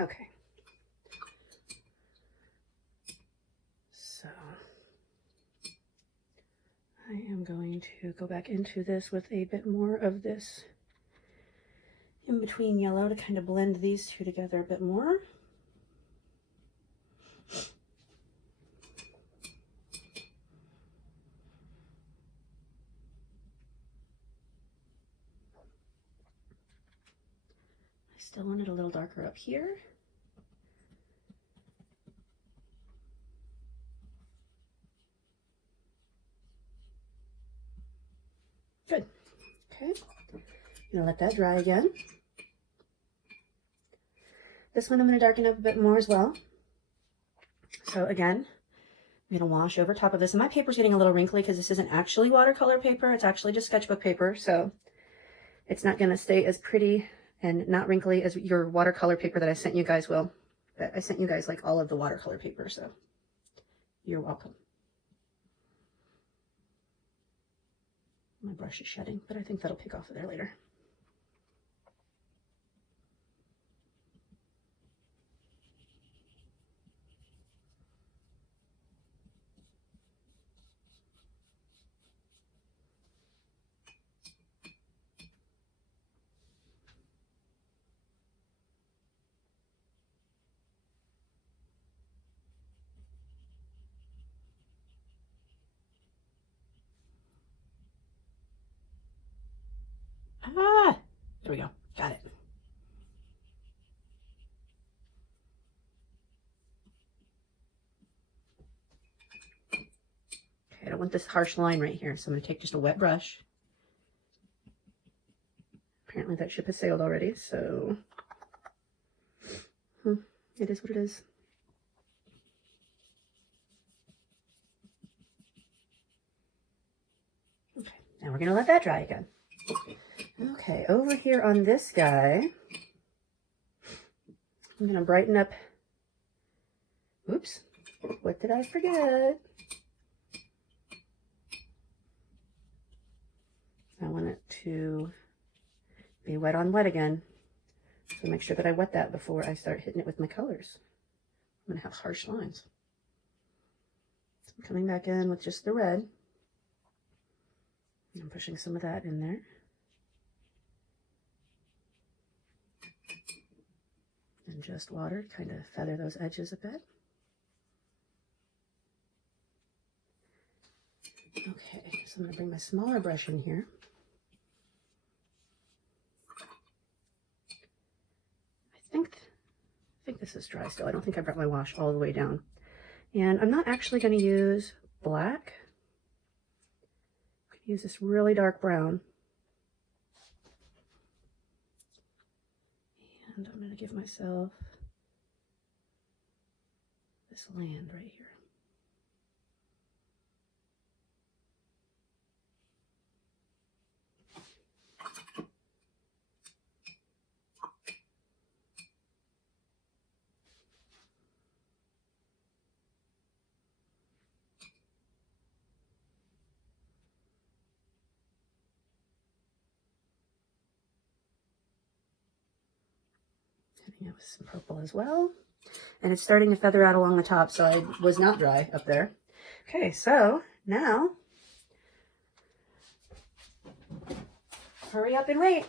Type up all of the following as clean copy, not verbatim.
Okay. So I am going to go back into this with a bit more of this in between yellow to kind of blend these two together a bit more. I still want it a little darker up here. Good. Okay. I'm gonna let that dry again. This one I'm going to darken up a bit more as well. So again, I'm going to wash over top of this. And my paper's getting a little wrinkly because this isn't actually watercolor paper. It's actually just sketchbook paper. So it's not going to stay as pretty and not wrinkly as your watercolor paper that I sent you guys will. But I sent you guys like all of the watercolor paper. So you're welcome. My brush is shedding, but I think that'll pick off of there later. Ah, there we go. Got it. Okay, I don't want this harsh line right here, so I'm going to take just a wet brush. Apparently that ship has sailed already, so it is what it is. Okay, now we're going to let that dry again. Okay, over here on this guy, I'm going to brighten up. Oops, what did I forget? I want it to be wet on wet again. So make sure that I wet that before I start hitting it with my colors. I'm going to have harsh lines. So I'm coming back in with just the red. I'm pushing some of that in there. And just water, kind of feather those edges a bit. Okay, so I'm going to bring my smaller brush in here. I think this is dry still. I don't think I brought my wash all the way down. And I'm not actually going to use black. I'm going to use this really dark brown. And I'm going to give myself this land right here. Hitting it with some purple as well. And it's starting to feather out along the top, so I was not dry up there. Okay, so now, hurry up and wait.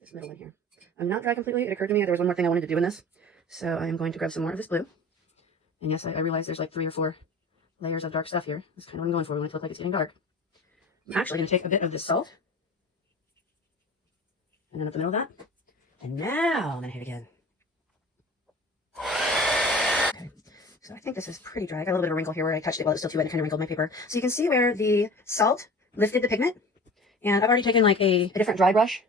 This middle one here. I'm not dry completely. It occurred to me there was one more thing I wanted to do in this. So I am going to grab some more of this blue. And yes, I realize there's like 3 or 4 layers of dark stuff here. That's kind of what I'm going for. We want it to look like it's getting dark. I'm actually going to take a bit of this salt. And then up the middle of that. And now I'm going to hit again. Okay. So I think this is pretty dry. I got a little bit of a wrinkle here where I touched it while it was still too wet and kind of wrinkled my paper. So you can see where the salt lifted the pigment. And I've already taken like a different dry brush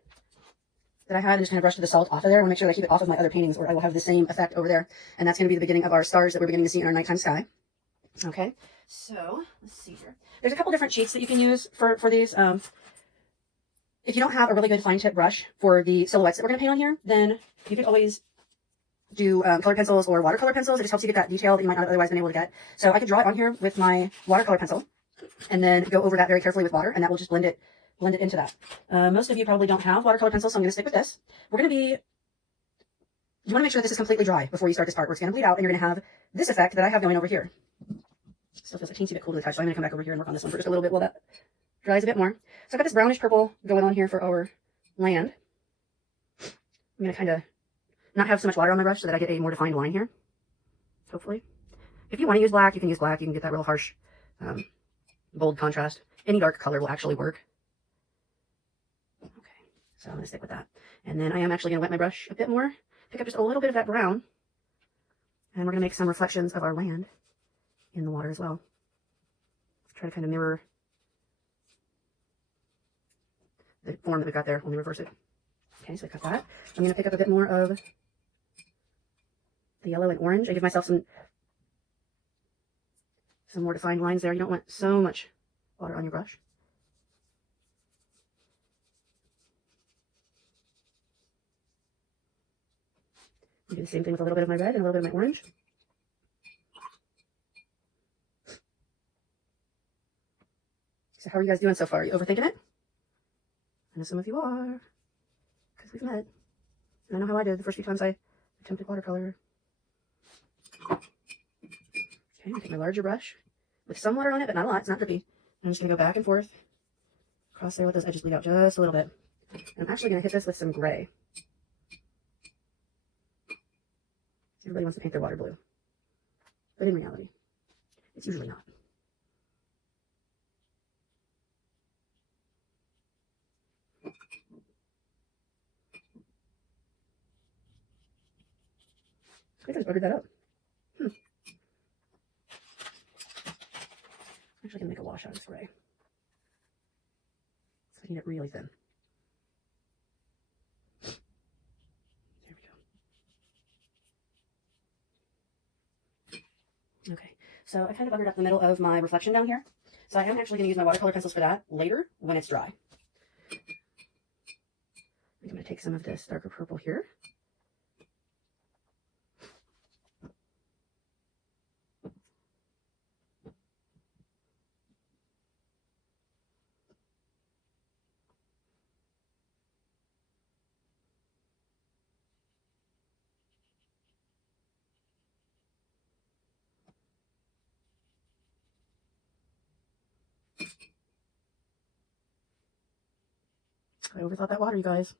that I had and just kind of brushed the salt off of there. I want to make sure that I keep it off of my other paintings or I will have the same effect over there. And that's going to be the beginning of our stars that we're beginning to see in our nighttime sky. Okay. So let's see here. There's a couple different sheets that you can use for these. If you don't have a really good fine tip brush for the silhouettes that we're going to paint on here, then you could always do colored pencils or watercolor pencils. It just helps you get that detail that you might not otherwise been able to get. So I could draw it on here with my watercolor pencil and then go over that very carefully with water, and that will just blend it blend it into that. Most of you probably don't have watercolor pencils, so I'm going to stick with this. You want to make sure that this is completely dry before you start this part, where it's going to bleed out, and you're going to have this effect that I have going over here. Still feels a teensy bit cool to the touch, so I'm going to come back over here and work on this one for just a little bit while that dries a bit more. So I've got this brownish purple going on here for our land. I'm going to kind of not have so much water on my brush so that I get a more defined line here, hopefully. If you want to use black, you can use black. You can get that real harsh, bold contrast. Any dark color will actually work. Okay, so I'm going to stick with that. And then I am actually going to wet my brush a bit more, pick up just a little bit of that brown, and we're going to make some reflections of our land in the water as well. Try to kind of mirror the form that we've got there, only reverse it. Okay, so I cut that. I'm going to pick up a bit more of the yellow and orange. I give myself some more defined lines there. You don't want so much water on your brush. Do the same thing with a little bit of my red and a little bit of my orange. So how are you guys doing so far? Are you overthinking it? I know some of you are, because we've met. And I know how I did the first few times I attempted watercolor. Okay, I'm going to take my larger brush with some water on it, but not a lot. It's not drippy. I'm just going to go back and forth across there, let those edges bleed out just a little bit. And I'm actually going to hit this with some gray. Everybody wants to paint their water blue, but in reality, it's usually not. I think I just buggered that up. I'm actually going to make a wash out of this gray. So I need it really thin. There we go. Okay, so I kind of buggered up the middle of my reflection down here. So I am actually going to use my watercolor pencils for that later when it's dry. I'm going to take some of this darker purple here. I overthought that water, you guys.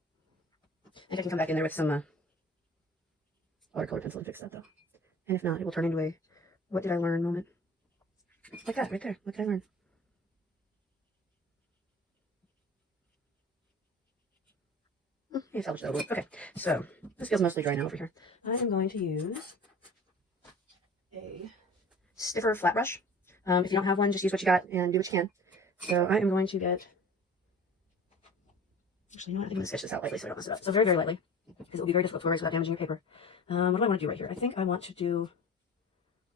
I think I can come back in there with some watercolor pencil and fix that, though. And if not, it will turn into a what did I learn moment. Like that, right there. What did I learn? Salvage that a little. Okay, so this feels mostly dry now over here. I am going to use a stiffer flat brush. If you don't have one, just use what you got and do what you can. So I am going to get... Actually, you know what? I'm going to sketch this out lightly so I don't mess it up. So very, very lightly, because it will be very difficult to erase without damaging your paper. What do I want to do right here? I think I want to do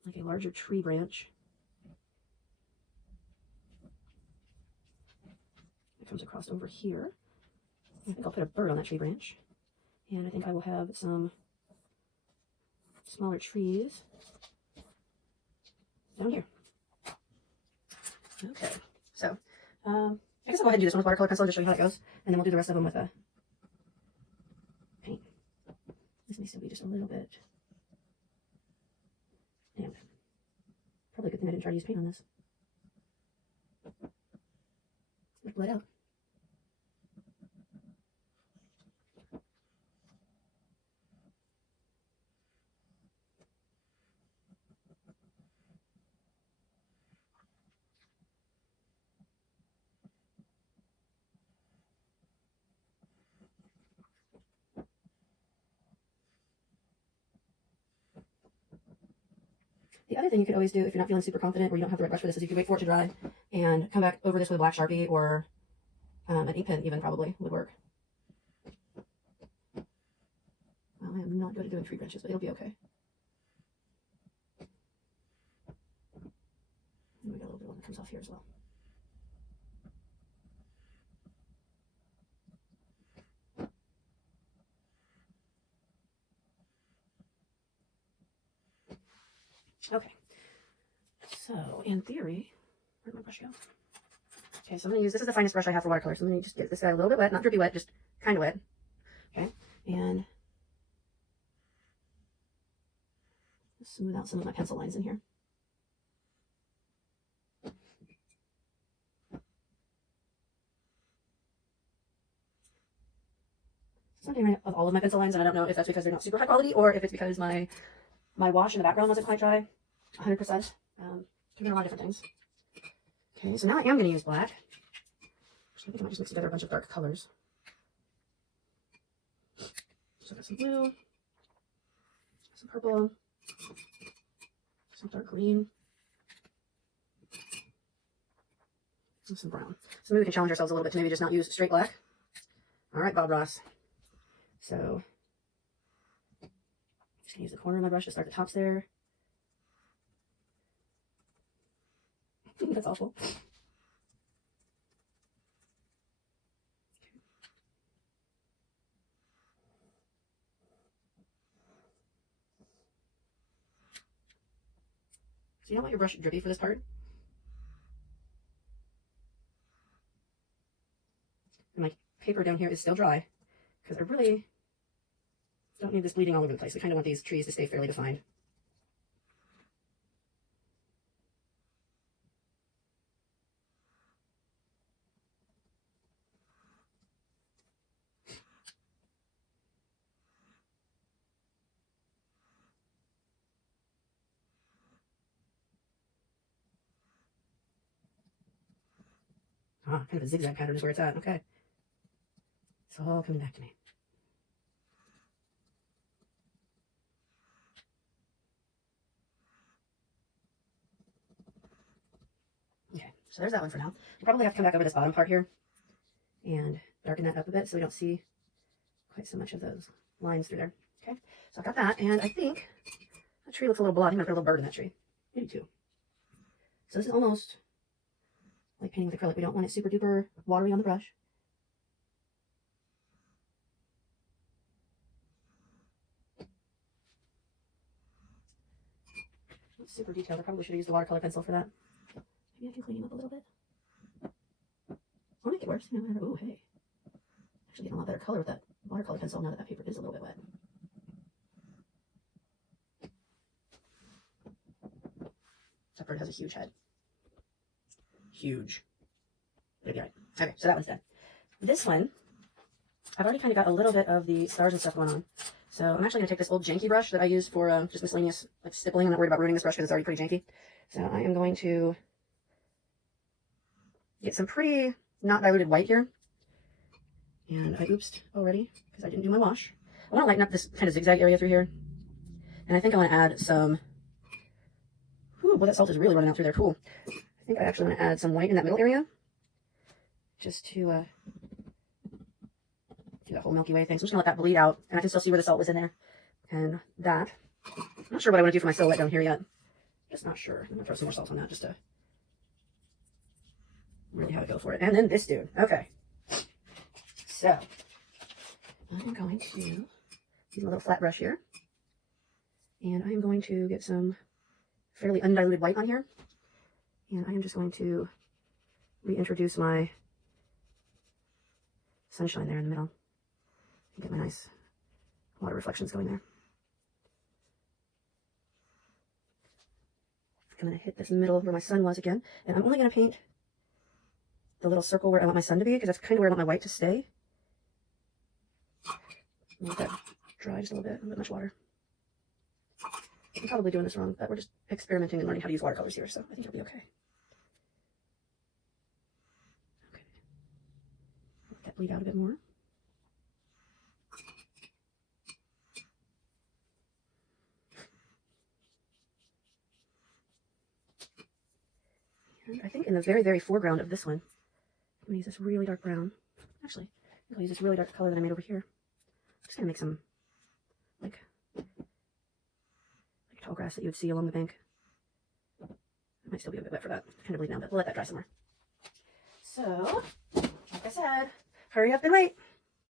like a larger tree branch. It comes across over here. I think I'll put a bird on that tree branch. And I think I will have some smaller trees down here. Okay, so I guess I'll go ahead and do this one with watercolor pencil and just show you how it goes. And then we'll do the rest of them with a paint. This needs to be just a little bit damp. Probably a good thing I didn't try to use paint on this. It bled out. The other thing you could always do if you're not feeling super confident or you don't have the right brush for this is you could wait for it to dry and come back over this with a black Sharpie or an ink pen even probably would work. Well, I am not good at doing tree branches, but it'll be okay. And we got a little bit of one that comes off here as well. Okay, so in theory, where'd my brush go? Okay, so I'm going to use, this is the finest brush I have for watercolor, so I'm going to just get this guy a little bit wet, not drippy wet, just kind of wet. Okay, and smooth out some of my pencil lines in here. It's not getting rid of all of my pencil lines, and I don't know if that's because they're not super high quality or if it's because my wash in the background wasn't quite dry 100%. Could be a lot of different things. Okay, so now I am going to use black. I think I might just mix together a bunch of dark colors. So I've got some blue, some purple, some dark green, and some brown. So maybe we can challenge ourselves a little bit to maybe just not use straight black. All right, Bob Ross. So I'm just going to use the corner of my brush to start the tops there. That's awful. So you don't want your brush drippy for this part. And my paper down here is still dry because I really don't need this bleeding all over the place. We kind of want these trees to stay fairly defined. Ah, kind of a zigzag pattern is where it's at. Okay. It's all coming back to me. Okay, so there's that one for now. I'll probably have to come back over this bottom part here and darken that up a bit so we don't see quite so much of those lines through there. Okay, so I've got that, and I think that tree looks a little blotty. I'm going to put a little bird in that tree. Maybe two. So this is almost like painting with acrylic. We don't want it super duper watery on the brush. Not super detailed. I probably should have used the watercolor pencil for that. Maybe I can clean him up a little bit. I'll make it worse. Oh, hey. Actually getting a lot better color with that watercolor pencil now that that paper is a little bit wet. That bird has a huge head. Huge. It'll be right. Okay, so that one's done. This one, I've already kind of got a little bit of the stars and stuff going on. So I'm actually going to take this old janky brush that I use for just miscellaneous like stippling. I'm not worried about ruining this brush because it's already pretty janky. So I am going to get some pretty not diluted white here. And I oopsed already because I didn't do my wash. I want to lighten up this kind of zigzag area through here. And I think I want to add some... Ooh, boy, that salt is really running out through there. Cool. I think I actually want to add some white in that middle area. Just to do that whole Milky Way thing. So I'm just going to let that bleed out. And I can still see where the salt was in there. And that. I'm not sure what I want to do for my silhouette down here yet. Just not sure. I'm going to throw some more salt on that just to really have it go for it. And then this dude. Okay. So I'm going to use a little flat brush here. And I am going to get some fairly undiluted white on here. And I am just going to reintroduce my sunshine there in the middle. Get my nice water reflections going there. I'm going to hit this middle where my sun was again. And I'm only going to paint the little circle where I want my sun to be, because that's kind of where I want my white to stay. Let that dry just a little bit much water. I'm probably doing this wrong, but we're just experimenting and learning how to use watercolors here, so I think it'll be okay. Okay. Let that bleed out a bit more. And I think in the very, very foreground of this one, I'm going to use this really dark brown. Actually, I'll use this really dark color that I made over here. I'm just going to make some, like tall grass that you would see along the bank. It might still be a bit wet for that. It's kind of bleeding out, but we'll let that dry somewhere. So, like I said, hurry up and wait.